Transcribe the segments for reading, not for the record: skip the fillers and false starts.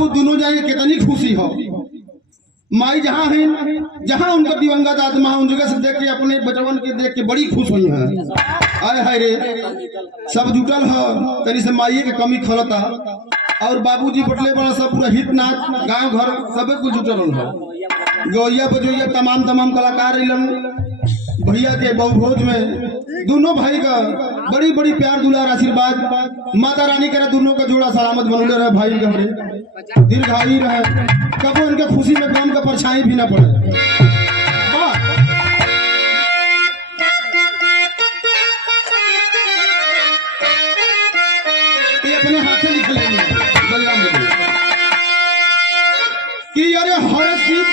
बाबू दोनों जाएंगे कितनी खुशी हो। माई जहाँ है, जहाँ उनका दिवंगत आत्मा उन जगह से देख के अपने बचवन के देख के बड़ी खुश हुई है। आए हाय रे सब जुटल है, तनी से माई के कमी खलता और बाबूजी बटले बड़ा सब पूरा हित नाच गांव घर सबे कुछ जुटल है। गौया बजोइया तमाम कलाकार भैया के बहुभोज में दोनों भाई का बड़ी बड़ी प्यार दुलार आशीर्वाद माता रानी करे दोनों का जोड़ा सलामत बनले रहे। भाई के दीर्घायु रहे, कबो इनके खुशी में गम का परछाई भी ना पड़े। ये अपने हाथ से लिख लेंगे बलराम जी कि अरे हर्षित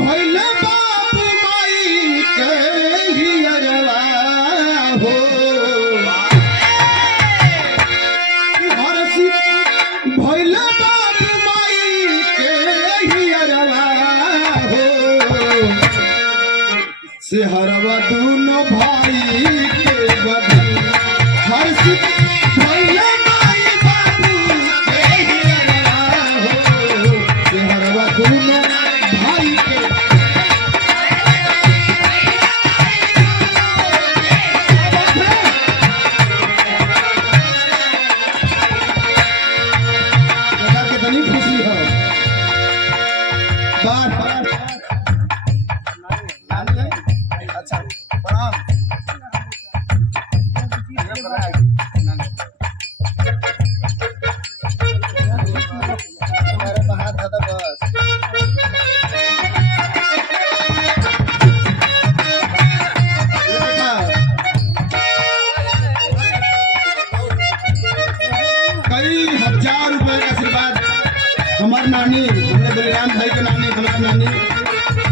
भइले बाप माई के हियरवा हो। हर्षित भइले बाप माई के हियरवा हो। से हरवा दोनों भाई के बदन हर्षित भइले माई बाबू के हियरवा हो। से हरवा दोनों भाई के कितनी खुशी हो। बार अच्छा प्रणाम। कई हजार रुपए का आशीर्वाद हमारे नानी, हमारे बलिराम भाई के नानी, हमारे नानी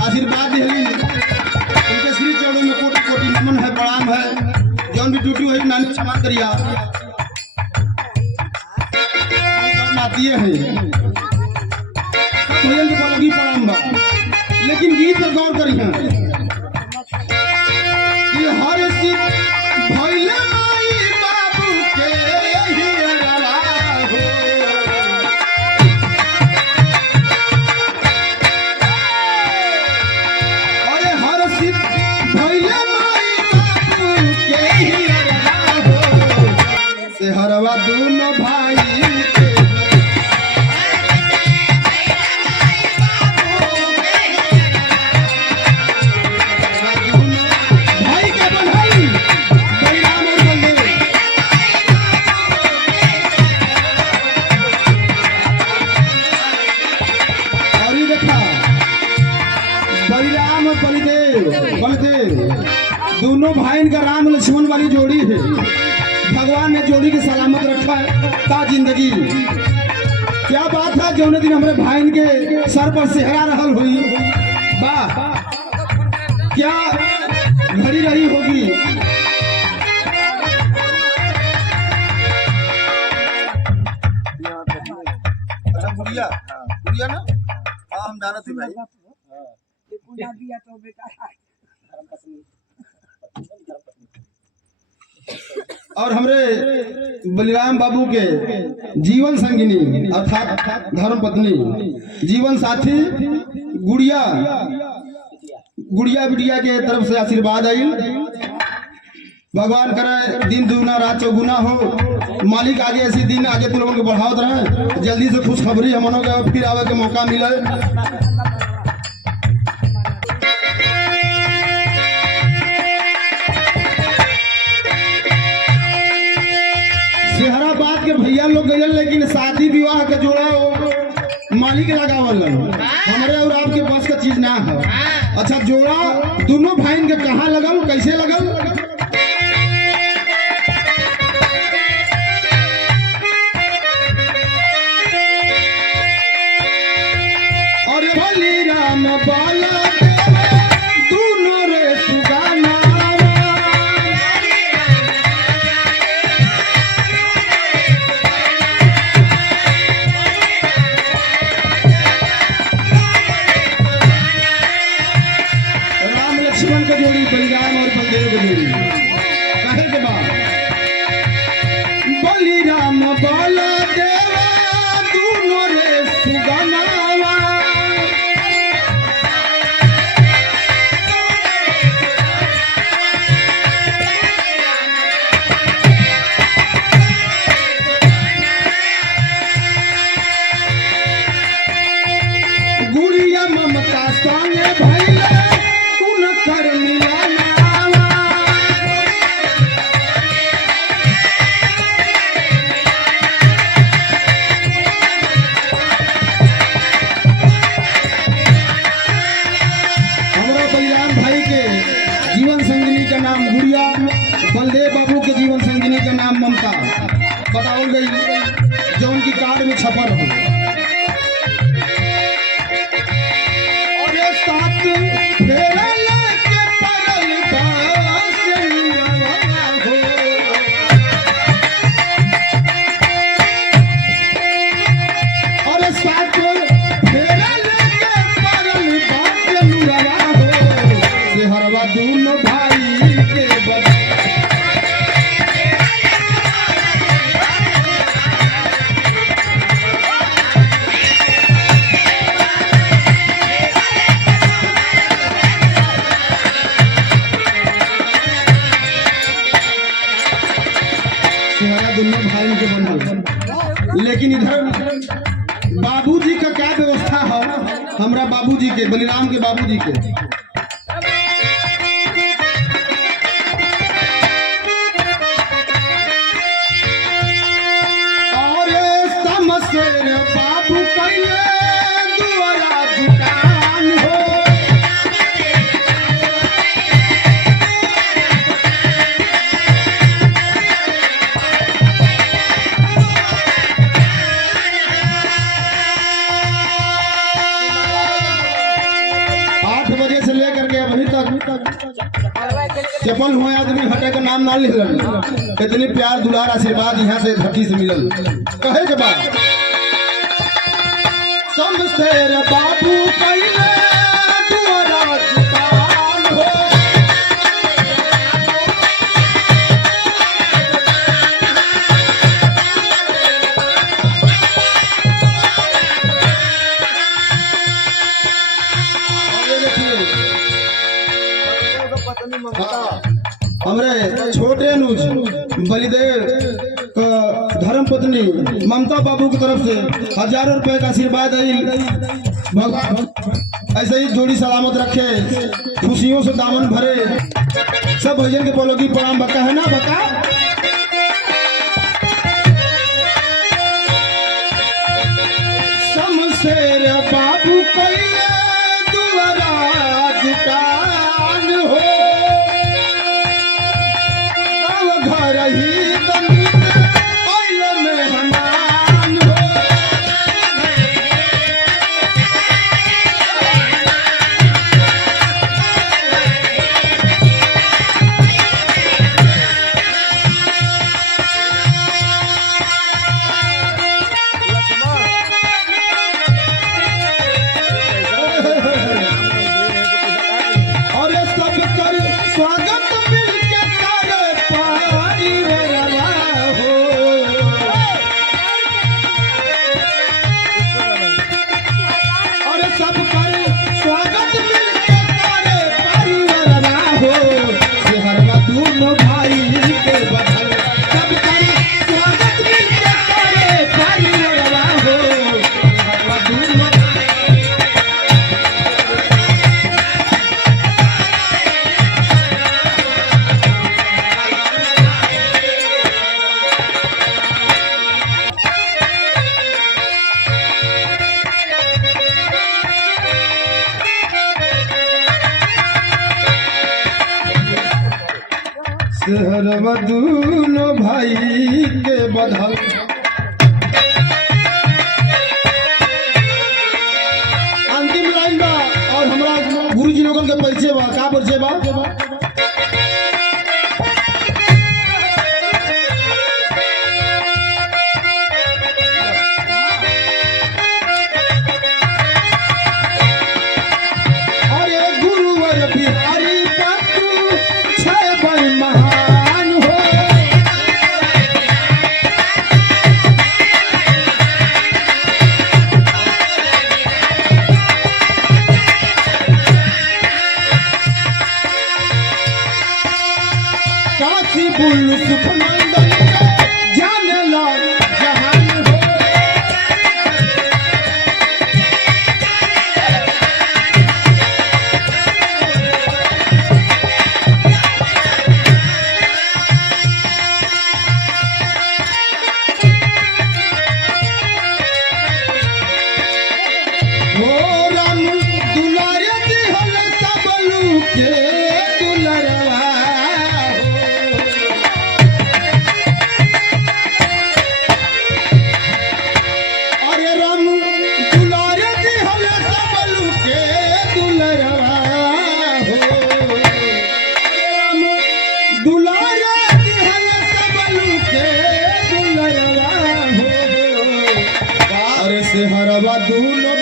आशीर्वाद दिली। उनके श्री चरणों में कोटि कोटि नमन है, प्रणाम है। जौन भी टूटी हुई नानी क्षमा करिया। नातिए हैं भैया के बोलगी प्रणाम बा, लेकिन गीत पर गौर करी है कि हर्षित भइले माई बाबू के हियरवा हो। अरे हर्षित भइले माई बाबू के हियरवा हो। से हरवा दोनों भाई के भाई के बधाई बलिराम और बलदेव। और ये देखा बलिराम और बलदेव दोनों भाई का राम लक्ष्मण वाली जोड़ी है। भगवान ने जोड़ी के सलामत रखा है ता जिंदगी। क्या बात है जौने दिन हमारे भाई के सर पर सेहरा रहल हुई। वाह क्या घड़ी रही होगी। अच्छा गुड़िया गुड़िया ना, हाँ हम जाना थे भाई। और हमरे बलिराम बाबू के जीवन संगिनी अर्थात धर्म पत्नी जीवन साथी गुड़िया बिटिया के तरफ से आशीर्वाद आई। भगवान करे दिन दुगुना रात चौगुना हो। मालिक आगे ऐसे दिन आगे तुम लोगों को बढ़ावत रहे। जल्दी से खुशखबरी हम लोगों को फिर आवे के मौका मिले। सेहराबाद के भैया लोग गए, लेकिन शादी विवाह के जोड़ा मालिक लगावल हमारे और आपके पास का चीज ना है। अच्छा जोड़ा दोनों भाई के कहाँ लगल, कैसे लगल। और बलिराम बाला दोनों रे सुगाना लक्ष्मण का जोड़ी बलिराम और बलदेव की जोड़ी कहे के बाद बलिराम बलदेव बलदेव बाबू के जीवन संगिनी का नाम ममता बताओ गई जो उनकी कार्ड में छपल हो। और ये साथ फेरा लेके परल बासिया हो। और ये साथ फेरा लेके परल बासिया हो। से हरवा दोनों भाई के बड़ा दोनों भाई के बनल। लेकिन इधर बाबूजी का क्या व्यवस्था है? हमरा बाबूजी के, बलिराम के बाबूजी के और समसेर बाबू कैले दुआरा दुकान हो। से लेकर के अभी तक चपल हुए आदमी हटे का नाम ना लिख रहे। इतनी प्यार दुलार आशीर्वाद यहाँ से धरती से मिलल। कहे के बाद समसेर बाबू कैले दुआरा दुकान हो। हमरे छोटे अनुज बलिदेव का धर्म पत्नी ममता बाबू की तरफ से हजारों रुपए का आशीर्वाद आई। ऐसे ही जोड़ी सलामत रखे, खुशियों से दामन भरे। सब भजन के बोलो की प्रणाम बता है ना बता। समसेर बाबू कैले दुआरा दुकान हो। घर ही मेहमान हो। और सब कर स्वागत मिलके करे पारी रवा हो। और सब कर स्वागत मिलके करे पारी रवा हो। से हरवा दोनों भाई के बदल सब कर स्वागत मिलके करे पारी रवा हो। हरवा दोनों हरवा दोनों भाई के बदल। अंतिम लाइन बा और हमरा गुरु जी लोगन के परिचय बा। का परिचय बा? अरे गुरुवर बिहारी का तू छे बड़ महान हो। काशी बुल्लू सुखनंदन जाने लाल जहान हो। हो राम दुलारे दिहल सबलू के दुलरवा हो। से हरवा दूनो